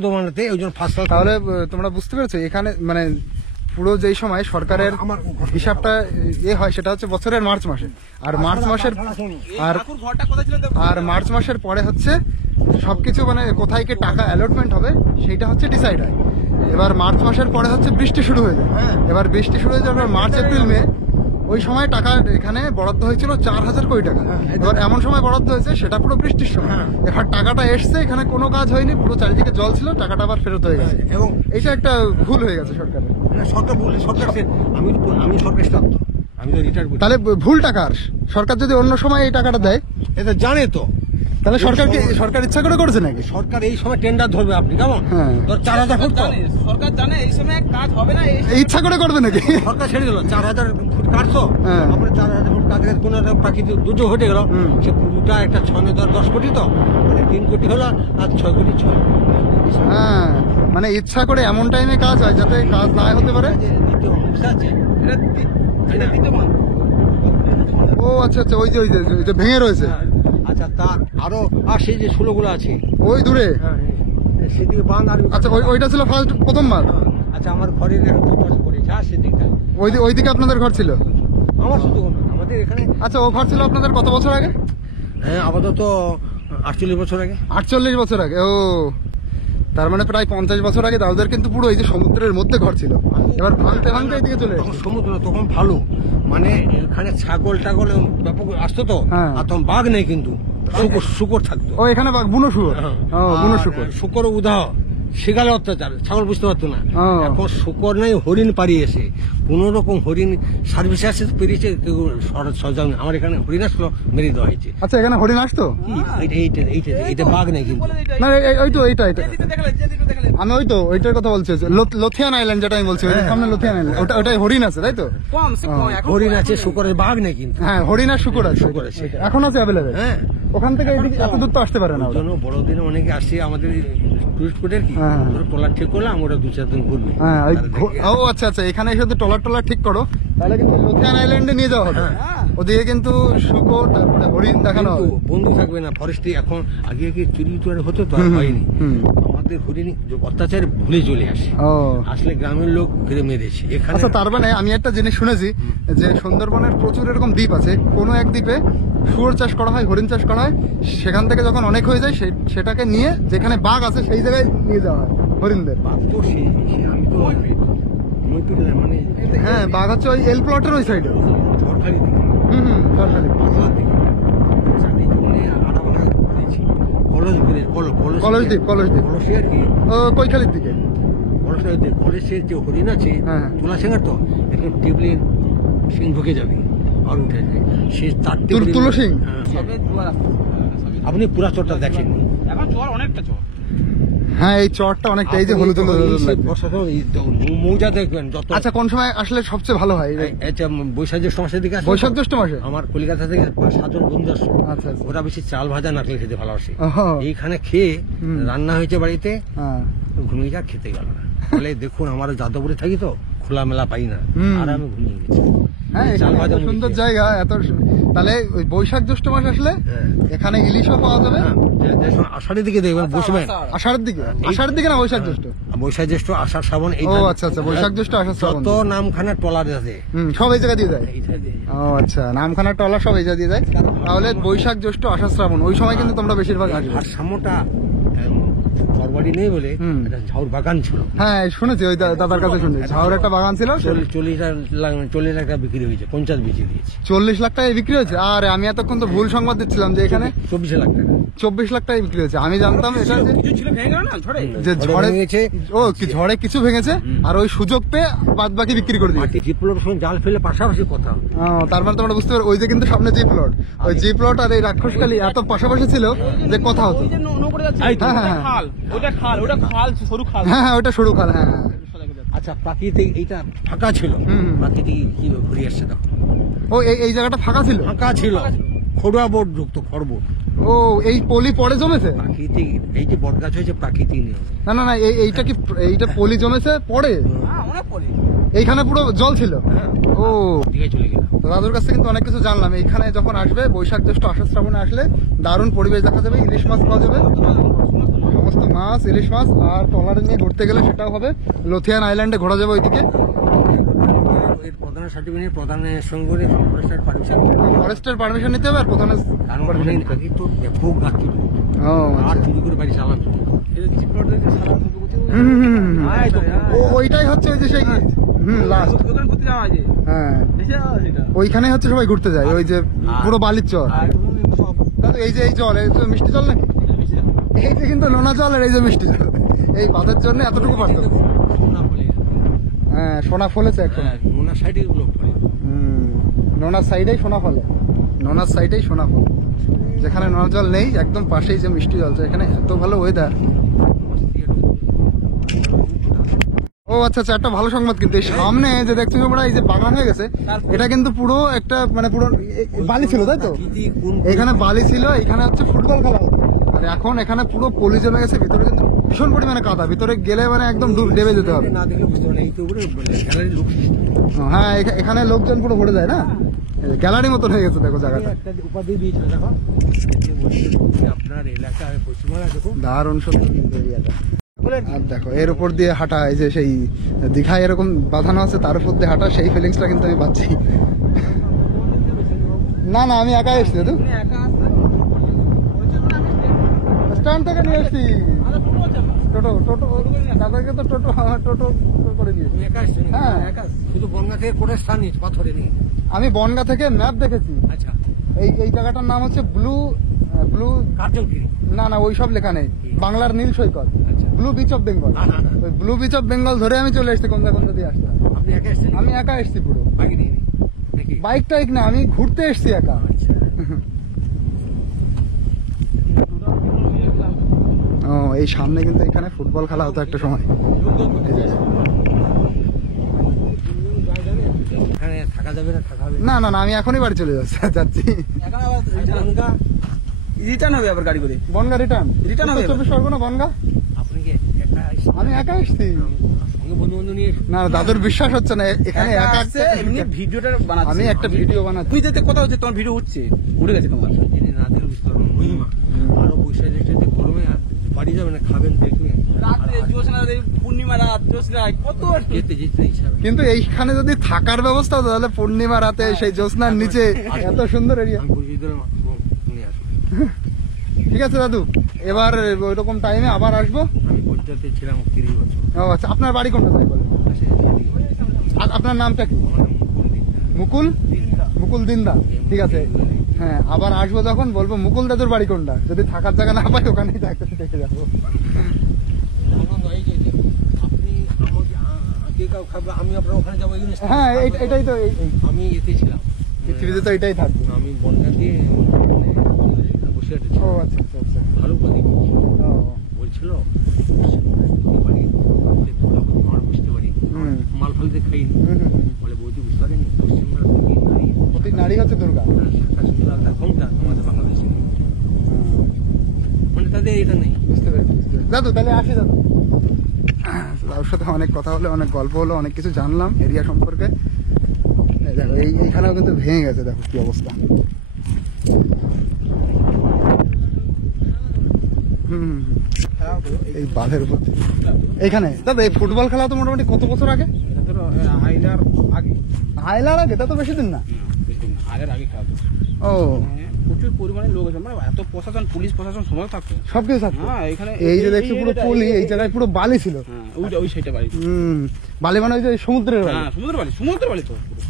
দোমানাতে ওই জন্য ফার্স্ট তাহলে তোমরা বুঝতে পেরেছো এখানে মানে পুরো যেই সময় সরকারের হিসাবটা হয় সেটা হচ্ছে বছরের মার্চ মাসে, আর মার্চ মাসের ঘরটা কোথায় ছিল? আর মার্চ মাসের পরে হচ্ছে সবকিছু মানে কোথায় কি টাকা অ্যালটমেন্ট হবে সেইটা হচ্ছে ডিসাইড হয়। এবার মার্চ মাসের পরে হচ্ছে বৃষ্টি শুরু হয়ে যায়, এবার বৃষ্টি শুরু হয়ে যাওয়ার পর মার্চ এপ্রিল মে ওই সময় টাকা এখানে বরাদ্দ হয়েছিল 4,000 কোটি টাকা। এবার এমন সময় বরাদ্দ হয়েছে সেটা পুরো বৃষ্টির সময়, এবার টাকাটা এসছে, এখানে কোনো কাজ হয়নি, পুরো চারিদিকে জল ছিল, টাকাটা আবার ফেরত হয়ে গেছে। এবং এটা একটা ভুল হয়ে গেছে সরকারের। সরকার বললে আমি সরকার স্টাফ, আমি তো রিটায়ার করি। তাহলে ভুল টাকার সরকার যদি অন্য সময় এই টাকাটা দেয়, এটা জানে তো, তাহলে সরকার ইচ্ছা করে করেছে নাকি? সরকার এই সময় টেন্ডার ধরবে, আপনি কেমন হ্যাঁ। 4,000 ফুট তো? সরকার জানে এই সময় কাজ হবে না, ইচ্ছা করে করবে নাকি? সরকার ছেড়ে দিল 4,000 ফুট কাটছো, হ্যাঁ। তারপরে 4,000 ফুট কাটলে কোনো একটা প্রাকৃতিক দুর্যোগ ঘটে গেল, সে পুরোটা একটা 10 কোটি তো, মানে 3 কোটি হলো, আর 6 কোটি 6। হ্যাঁ, মানে ইচ্ছা করে এমন টাইমে কাজ হয় যাতে কাজ না হতে পারে। এটা দ্বিতীয় মান। ও আচ্ছা আচ্ছা, ওই যে ভেঙে রয়েছে আচ্ছা, তার আরো আর সেই যে ষোলোগুলো আছে ওই দূরে। সেদিকে বাঁধ আর আচ্ছা, ওইটা ছিল প্রথমবার। আচ্ছা, আমার ঘরের একটা প্রপোজ করেছে, আর সেদিকটা ওইদিকে আপনাদের ঘর ছিল? আমার শুধু না, আমাদের এখানে আচ্ছা, ও ঘর ছিল আপনাদের কত বছর আগে? হ্যাঁ, আপাতত 48 বছর আগে। 48 বছর আগে। ও, তার মানে প্রায় 50 বছর আগে দাউদের কিন্তু পুরো এই যে সমুদ্রের মধ্যে ঘর ছিল, এবার ভাঙতে ভাঙতে এদিকে চলে তখন এসেছে। সমুদ্র না, তখন ভালো, মানে এখানে ছাগল টাগল ব্যাপক আসতো তো, হ্যাঁ। আর তখন বাঘ নেই, কিন্তু শুকর থাকতো। ও, এখানে বুনো শুয়োর। ও, বুনো শুকর। শুকর উদাহ শিকালে অত্যাচার, ছাগল বুঝতে পারতো না। ও। এখন শুকর নেই, হরিণ পাড়িয়েছে, কোন রকম হরিণ সার্ভিস আসে পেরিয়েছে, কেউ সজাগ। আমার এখানে হরিণ আসলো, মেরে দেওয়া হয়েছে। আচ্ছা, এখানে হরিণ আসতো? এইটা বাঘ নেই কিন্তু। না, ওই তো এইটা যেদিকে দেখলে আমি ওইটার কথা বলছি, লোথিয়ান আইল্যান্ড যেটা আমি বলছি, ওই সামনে লোথিয়ান আইল্যান্ড, ওটাই হরিণ আছে তাই তো? কম সে কম, এখন হরিণ আছে, শুকরের বাঘ নেই কিন্তু। হ্যাঁ, হরিণ আর শুকর আছে, শুকর আছে। এখন আছে অ্যাভেলেবেল। হ্যাঁ, ওখান থেকে এদিকে এত দূর তো আসতে পারে না ওর ওরা। জন্য বড় দিনে অনেকে আসছে আমাদের টুরিস্ট স্পটের কি, হ্যাঁ। ওরা ট্রলার ঠিক করলাম, ওরা 2-4 দিন ঘুরবে। হ্যাঁ, তারা দেখে ও আচ্ছা আচ্ছা, এখানে এসে টলার ঠিক করো, তাহলে কিন্তু লোথিয়ান আইল্যান্ডে নিয়ে যাওয়া হবে। ওদিকে কিন্তু শুকর তারপরে হরিণ দেখানো কিন্তু হবে। বন্ধু থাকবে না, ফরেস্টে এখন আগে চুরি টুরি হতো তো, আর হয়নি। আমাদের হরিণ অত্যাচার ভুলে চলে আসে, ও আসলে গ্রামের লোক ফিরে মেরেছে এখানে। আচ্ছা, তার মানে আমি একটা জিনিস শুনেছি যে সুন্দরবনের প্রচুর এরকম দ্বীপ আছে, কোনো এক দ্বীপে শুয়োর চাষ করা হয়, হরিণ চাষ করা হয়, সেখান থেকে যখন অনেক হয়ে যায় সেটাকে নিয়ে যেখানে বাঘ আছে সেই জায়গায় নিয়ে যাওয়া হয় হরিণদের। বাঘ তো আমি তো মানে হ্যাঁ, বাঘ হচ্ছে ওই এল প্লটের ওই সাইডে। ঝড়খালি দিকে, সরকারি পাতলার দিকে, চারদিকে মানে আড়াআড়া করেছি। কলসদ্বীপ কলসে আর কি, ও কৈখালির দিকে। কলেজের যে হরিণ আছে, হ্যাঁ। তুলা সিংহার তো একদম টেবলিন সিং ঢুকে যাবে আর উঠে যাবে, সে 4টে তুলো সিং? সবে দুয়ার আসছে, সবে। আপনি পুরা চরটা দেখেন। এখন চর অনেকটা চর। হ্যাঁ, এই চরটা অনেকটা এই যে হলুদ হলুদ লাগবে। মৌজা দেখবেন যত। আচ্ছা, কোন সময় আসলে সবচেয়ে ভালো হয়? এটা বৈশাখ জ্যৈষ্ঠ মাসের দিকে আসে। বৈশাখ জ্যৈষ্ঠ মাসে? আমার কলকাতা থেকে 5-7 জন বন্ধু আসে, আচ্ছা আচ্ছা। ওরা বেশি চাল ভাজা নারকেল খেতে ভালোবাসে। ওহো। এইখানে খেয়ে হুম। রান্না হয়েছে বাড়িতে, হ্যাঁ। ঘুমিয়ে যা খেতে গেল না। বলে দেখুন, আমরা যাদবপুরে থাকি তো খোলামেলা পাই না, হুম। আর আমি ঘুমিয়ে গেছি। হ্যাঁ চাল এখানে ভাজা এত মুড়ি সুন্দর খেয়ে। জায়গা এত তাহলে ওই বৈশাখ জ্যৈষ্ঠ মাস আসলে হ্যাঁ। এখানে ইলিশও পাওয়া যাবে। হ্যাঁ, যে সময় আষাঢ়ের দিকে দেখবেন বসবেন, আষাঢ়ের দিকে, আষাঢ়ের দিকে না বৈশাখ জ্যৈষ্ঠ? বৈশাখ জ্যৈষ্ঠ আষাঢ় শ্রাবণ এই ও আচ্ছা আচ্ছা, বৈশাখ জ্যৈষ্ঠ আষাঢ় শ্রাবণ। যত নামখানা টলার আছে সব এই জায়গা দিয়ে যায়। এইটা দিয়ে। ও আচ্ছা, নামখানা টলা সব এই জায়গা দিয়ে যায়। তাহলে বৈশাখ জ্যৈষ্ঠ আষাঢ় শ্রাবণ ওই সময় কিন্তু তোমরা বেশিরভাগ আসবে। আর সামনেটা ঘরবাড়ি নেই বলে হুম। একটা ঝাউর বাগান ছিল, হ্যাঁ শুনেছি, ওই দাদার কাছে শুনেছি ঝাউর একটা বাগান ছিল। 40 লাখ টাকা বিক্রি হয়েছে, 50 বেচে দিয়েছে। 40 লাখ টাকায় বিক্রি হয়েছে? আর আমি এতক্ষণ তো ভুল সংবাদ দিচ্ছিলাম যে এখানে 24 লাখ টাকা 24 লাখ টাকায় বিক্রি হয়েছে। আমি জানতাম এটা যে কিছু ছিল ভেঙে গেল না ঝড়ে। যে ঝড়ে ঝড়ে ভেঙেছে। ও কি ঝড়ে কিছু ভেঙেছে আর ওই সুযোগ পেয়ে বাদ বাকি বিক্রি করে দিয়েছে। মাটি জিপ্লোর সঙ্গে জাল ফেলে পাশাপাশি কথা। ও, তার মানে তোমরা বুঝতে পারো ওই যে কিন্তু সামনে জি প্লট, ওই জি প্লট আর এই রাক্ষসকালী এত পাশাপাশি ছিল যে কথা হতো। ওই যে নৌকো যাচ্ছে, হ্যাঁ, হ্যাঁ, ওটা হ্যাঁ। খাল, ওটা খাল, ওটা খাল, সরু খাল। হ্যাঁ হ্যাঁ, ওটা সরু খাল। হ্যাঁ হ্যাঁ। আচ্ছা, প্রাকৃতিক এইটা ফাঁকা ছিল, হুম। প্রাকৃতিক কি ঘুরে আসছে দেখো, ও এই জায়গাটা ফাঁকা ছিল? ফাঁকা ছিল, খড়ুয়া বোর্ড ঢুকতো, খড়বোর্ড। ও এই পলি পরে জমেছে? প্রাকৃতিক এই যে বট গাছ হয়েছে প্রাকৃতিক নিয়ম। না না না, এইটা কি এইটা পলি জমেছে পরে? হ্যাঁ, অনেক পরে। এইখানে পুরো জল ছিল? ও, দিকে চলে গেলাম। তো দাদুর কাছে কিন্তু অনেক কিছু জানলাম। এইখানে যখন আসবে বৈশাখ জ্যৈষ্ঠ আষাঢ় শ্রাবণে আসলে দারুণ পরিবেশ দেখা যাবে, ইলিশ মাছ পাওয়া যাবে, সমস্ত মাছ, ইলিশ মাছ। আর ট্রলারে নিয়ে ঘুরতে গেলে সেটাও হবে। লোথিয়ান আইল্যান্ডে ঘোরা যাবে ওইদিকে। এর প্রধানের সার্টিফিকেট, প্রধানের সঙ্গে ফরেস্টের পারমিশন, ফরেস্টের পারমিশন নিতে হবে আর প্রধানের কারণ permission অনেক নিতে হবে। আগে তো ব্যাপক গাছ ছিল, ও আর চুরি করে বাড়ি চালাতো। এটা কিছু প্লট দেখে সারা ফুটো করছে। হুম, হুম, হুম, হুম। আয় তো, ও ওইটাই হচ্ছে ওই যে সেই লাস্ট। ওখানে ঘুরতে যাওয়া হয় যে। হ্যাঁ, দেখে যাওয়া সেটা। ওইখানে হচ্ছে সবাই ঘুরতে যায়, ওই যে পুরো বালির চর। আর সব দাদু এই যে এই জল, এই তো মিষ্টি জল নাকি? এই যে কিন্তু নোনা জল আর এই যে মিষ্টি জল, এই বাঁধের জন্য এতটুকু পার্থক্য। সোনা ফলে, হ্যাঁ, সোনা ফলেছে একসময়। মোনা সাইডে গুলো ফলে। নোনার সাইডেই সোনা ফলে, নোনার সাইডেই সোনা ফলে। যেখানে নোনা জল নেই একদম পাশেই যে মিষ্টি জল, এখানে এত ভালো ওয়েদার। ও আচ্ছা আচ্ছা, একটা ভালো সংবাদ কিন্তু এই সামনে যে দেখছো তোমরা, এই যে বাগান হয়ে গেছে, এটা কিন্তু পুরো একটা মানে পুরো বালি ছিল, তাই তো? এখানে বালি ছিল, এখানে হচ্ছে ফুটবল খেলা হতো। আর এখন এখানে পুরো পলি জমে গেছে, ভিতরে কিন্তু ভীষণ পরিমাণে কাদা, ভিতরে গেলে মানে একদম ডেবে যেতে হবে। না দেখলে বুঝতে পারবে না, এই তো উপরে গ্যালারি লোক system। হ্যাঁ, এখানে লোকজন পুরো ভরে যায় না, গ্যালারি মতন হয়ে গেছে দেখো জায়গাটা। একটা উপাধি দিয়েছিল দেখো, আপনার এলাকায় পশ্চিমবাংলা দেখো দারুণ সুন্দর কিন্তু এরিয়াটা। আর দেখো এর উপর দিয়ে হাঁটা, এই যে সেই দীঘায় এরকম বাঁধানো আছে তার উপর দিয়ে হাঁটা, সেই ফিলিংসটা কিন্তু আমি পাচ্ছি। না না, আমি একাই এসছি দাদু, তুমি একা আসলে স্ট্যান্ড থেকে নিয়ে এসছি। আরে ফুটো আছে না। টোটো টোটো দাদাকে তো টোটো টোটো করে দিয়েছি। তুমি একা আসছো নাকি? হ্যাঁ। একা আসছো? শুধু বনগা থেকে করে স্থান নিয়েছো, পাথরে নেই। আমি বনগা থেকে ম্যাপ দেখেছি, আচ্ছা, এই জায়গাটার নাম হচ্ছে ব্লু কার্জলগিরি। না না, ওই সব লেখা নেই, বাংলার নীল সৈকত, আচ্ছা। Blue beach of Bengal. হ্যাঁ, হ্যাঁ, হ্যাঁ। ওই ব্লু বিচ অফ বেঙ্গল ধরে আমি চলে এসেছি কোনটা দিয়ে আসতে হয়। আপনি একা এসছেন? আমি একা এসেছি পুরো, বাইক নিয়ে নাকি? বাইক টাইক না, আমি ঘুরতে এসেছি একা। আচ্ছা। ও এই সামনে কিন্তু এখানে ফুটবল খেলা হতো একটা সময়। এখানে থাকা যাবে না, থাকা হবে না না না, আমি এখনই বাড়ি চলে যাচ্ছি। এখন আবার রিটার্ন হবে আবার গাড়ি করে। বনগা রিটার্ন Return হবে এবার। 24 পরগনা বনগা। আপনি কি একা এসছেন? আমি একা এসেছি। সঙ্গে বন্ধু বন্ধু নিয়ে এসো। না দাদুর বিশ্বাস হচ্ছে না, এখানে একা একা আসছে, এমনি ভিডিওটা বানাচ্ছে। আমি একটা ভিডিও বানাচ্ছি। তুমি যেতে কথা হচ্ছে, তোমার ভিডিও উঠছে, উঠে গেছে তোমার। যিনি না দিলে বুঝতে পারবেন মহিমা। আরো বৈশাখ জ্যৈষ্ঠতে গরমে আর বাড়ি যাবেন না, খাবেন দেখবেন। রাত্রে জ্যোৎস্না, পূর্ণিমা রাত, জ্যোৎস্না কত যেতে যেতে ইচ্ছা হবে। কিন্তু এইখানে যদি থাকার ব্যবস্থা হতো তাহলে পূর্ণিমা রাতে সেই জ্যোৎস্নার নিচে এত সুন্দর এরিয়া। আমি পরিচিত নিয়ে আসবো। ঠিক আছে দাদু, এবার ওইরকম টাইমে আবার আসবো। আমি পরিচিতে ছিলাম 30 বছর। ও আচ্ছা, আপনার বাড়ি কোনটা তাই বলেন? আর আপনার নামটা কি? আমার নাম মুকুল দিন্দা। মুকুল? মুকুল দিন্দা। ঠিক আছে, হ্যাঁ আবার আসবো যখন বলবো মুকুল দাদুর বাড়ি কোনটা, যদি থাকার জায়গা না পাই ওখানেই থাকতে থেকে যাবো। আনন্দ এই যে আপনি আমাকে আগে কাউ খাবে, আমি আপনার ওখানে যাবো, এই জিনিসটা। হ্যাঁ এটাই তো, আমি এতে ছিলাম, পৃথিবীতে তো এটাই থাকবে। আমি বনগা দিয়ে বসে আছি। ও আচ্ছা আচ্ছা আচ্ছা। ভালো উপাধি ও, বলছিল বুঝতে পারি, আমার বুঝতে পারি, হুম। মাল ফালতে খাইনি। হুম, হুম, হুম। বলে বৌদি বুঝতে পারেনি, পশ্চিমবাংলা থেকে নারী প্রতি নারী হচ্ছে দুর্গা। ক্ষমতা আমাদের বাংলাদেশে নেই। মানে তাদের এটা নেই। বুঝতে পেরেছি বুঝতে পেরেছি। দাদু তাহলে আসি দাদু। দাদুর সাথে অনেক কথা হলো, অনেক গল্প হলো, অনেক কিছু জানলাম এরিয়া সম্পর্কে। দেখো এইখানেও কিন্তু ভেঙে গেছে, দেখো কি অবস্থা। খেলা হতো এই বাঁধের উপর থেকে। এইখানে দাদা এই ফুটবল খেলা তো মোটামুটি কত বছর আগে? এটা ধরো আইলার আগে, হাইলার আগে? তা তো বেশি দিন না। বেশি দিন না, আগের আগে খেলা হতো। ও প্রচুর পরিমাণে লোক আছে, মানে এত প্রশাসন, পুলিশ প্রশাসন সময় থাকতো। সবকিছু থাকতো। হ্যাঁ এখানে এই যে দেখছি পুরো পলি, এই জায়গায় পুরো বালি ছিল। হ্যাঁ ওই সাইডে বাড়ি। বালি মানে ওই যে সমুদ্রের বালি। হ্যাঁ সমুদ্র বাড়ি তো পুরো।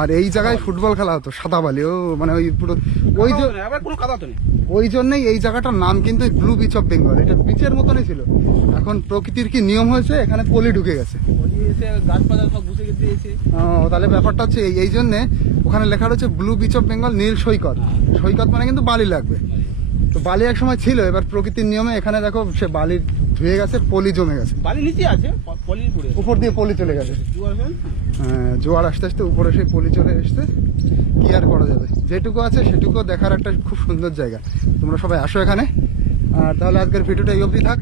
আর এই জায়গায় ফুটবল খেলা হতো, সাদা বালি। ও মানে ওই পুরো ওই যে আবার কোনো কাদা তো নেই। ওই জন্যই এই জায়গাটার নাম কিন্তু ব্লু বিচ অফ বেঙ্গল। এটা বিচের মতনই ছিল, এখন প্রকৃতির কি নিয়ম হয়েছে, এখানে পলি ঢুকে গেছে। ওই এসে গাছপালা সব বুঝে দিয়েছে। তাহলে ব্যাপারটা হচ্ছে এই জন্যে ওখানে লেখা রয়েছে ব্লু বিচ অফ বেঙ্গল, নীল সৈকত। সৈকত মানে কিন্তু বালি লাগবে। তো বালি এক সময় ছিল, এবার প্রকৃতির নিয়মে এখানে দেখো সে বালি ধুয়ে গেছে, পলি জমে গেছে, বালি নিচে আছে, পলি পড়ে আছে। উপর দিয়ে পলি চলে গেছে। জোয়ার আছে না? জোয়ার আস্তে আস্তে উপরে সেই পলি চলে এসছে, কি আর করা যাবে। যেটুকু আছে সেটুকু দেখার একটা খুব সুন্দর জায়গা। তোমরা সবাই আসো এখানে। আর তাহলে আজকের ভিডিওটা এই অবধি থাক।